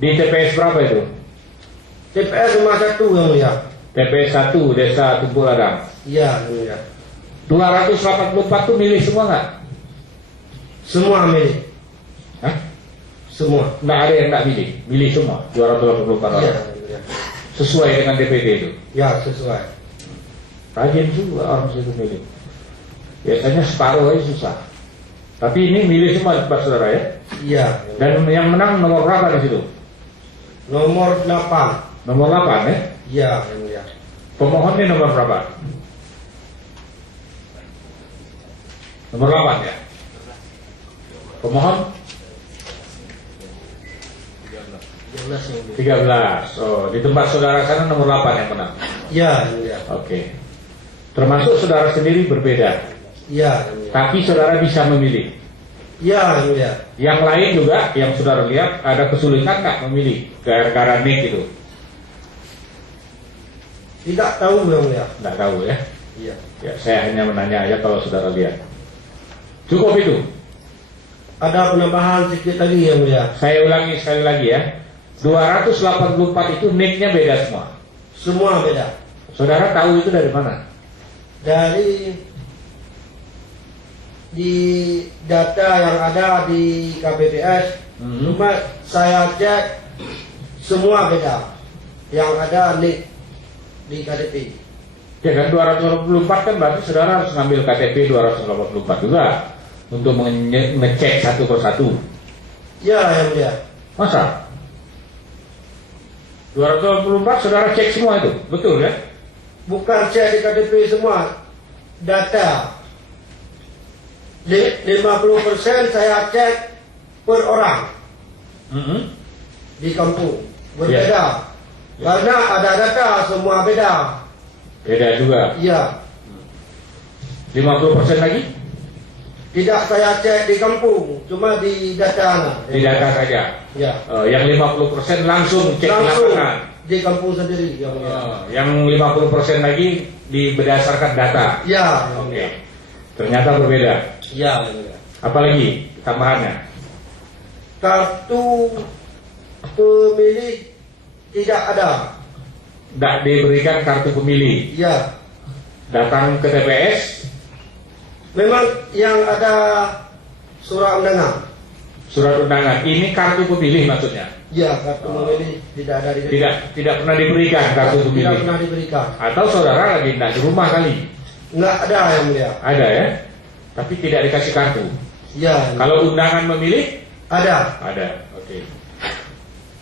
Di TPS berapa itu? TPS cuma satu yang mulia. TPS 1 Desa Tumpul Ladang. Iya yang mulia. 284 itu milih semua nggak? Semua milik. Hah? Semua. Nggak ada yang nggak milih, milih semua 284 orang. Iya yang mulia. Sesuai dengan DPD itu. Ya sesuai. Rajin juga orang situ milih. Biasanya separuh aja susah. Tapi ini milih semua Pak Saudara ya. Iya. Dan yang menang nomor berapa di situ? Nomor 8. Nomor 8 ya. Iya yang mulia. Pemohonnya nomor berapa? Nomor 8 ya. Pemohon 13 yang mulia. 13. Oh, di tempat saudara sana nomor 8 yang menang. Iya yang mulia. Oke. Termasuk saudara sendiri berbeda. Iya yang mulia. Tapi saudara bisa memilih. Iya yang mulia. Yang lain juga yang saudara lihat ada kesulitan nggak memilih gara-gara NIK itu? Tidak tahu yang mulia. Nggak tahu ya. Iya. Ya, saya hanya menanya aja kalau saudara lihat. Cukup itu. Ada penambahan sedikit lagi yang mulia. Saya ulangi sekali lagi ya. 284 itu NIK-nya beda semua. Semua beda. Saudara tahu itu dari mana? Dari di data yang ada di KPPS, cuma saya cek semua beda. Yang ada NIK di KTP. Ya kan 284 kan berarti saudara harus ngambil KTP 284 juga untuk mengecek satu persatu. Ya yang mulia. Masa? 284 saudara cek semua itu, betul ya? Bukan cek di KTP semua, data. 50% saya cek per orang di kampung, berbeda. Karena ada data semua beda. Beda juga. Iya. 50% lagi? Tidak saya cek di kampung, cuma di data. Di data saja. Ya. Yang 50% langsung cek Langsung lapangan. di kampung sendiri. Ya. Yang 50% lagi berdasarkan data. Ya. Oke. Ternyata berbeda. Ya. Apalagi tambahannya? Kartu pemilih tidak ada. Tidak diberikan kartu pemilih. Ya. Datang ke TPS. Memang yang ada surat undangan. Surat undangan. Ini kartu pemilih maksudnya? Ya, kartu pemilih tidak ada di Tidak pernah diberikan kartu pemilih. Tidak pernah diberikan. Atau saudara lagi tidak di rumah kali? Enggak ada yang mulia. Ada ya? Tapi tidak dikasih kartu. Ya. Kalau undangan memilih? Ada. Ada. Oke.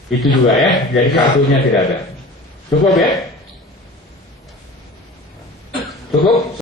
Itu juga ya. Jadi kartunya tidak ada. Cukup ya? Cukup?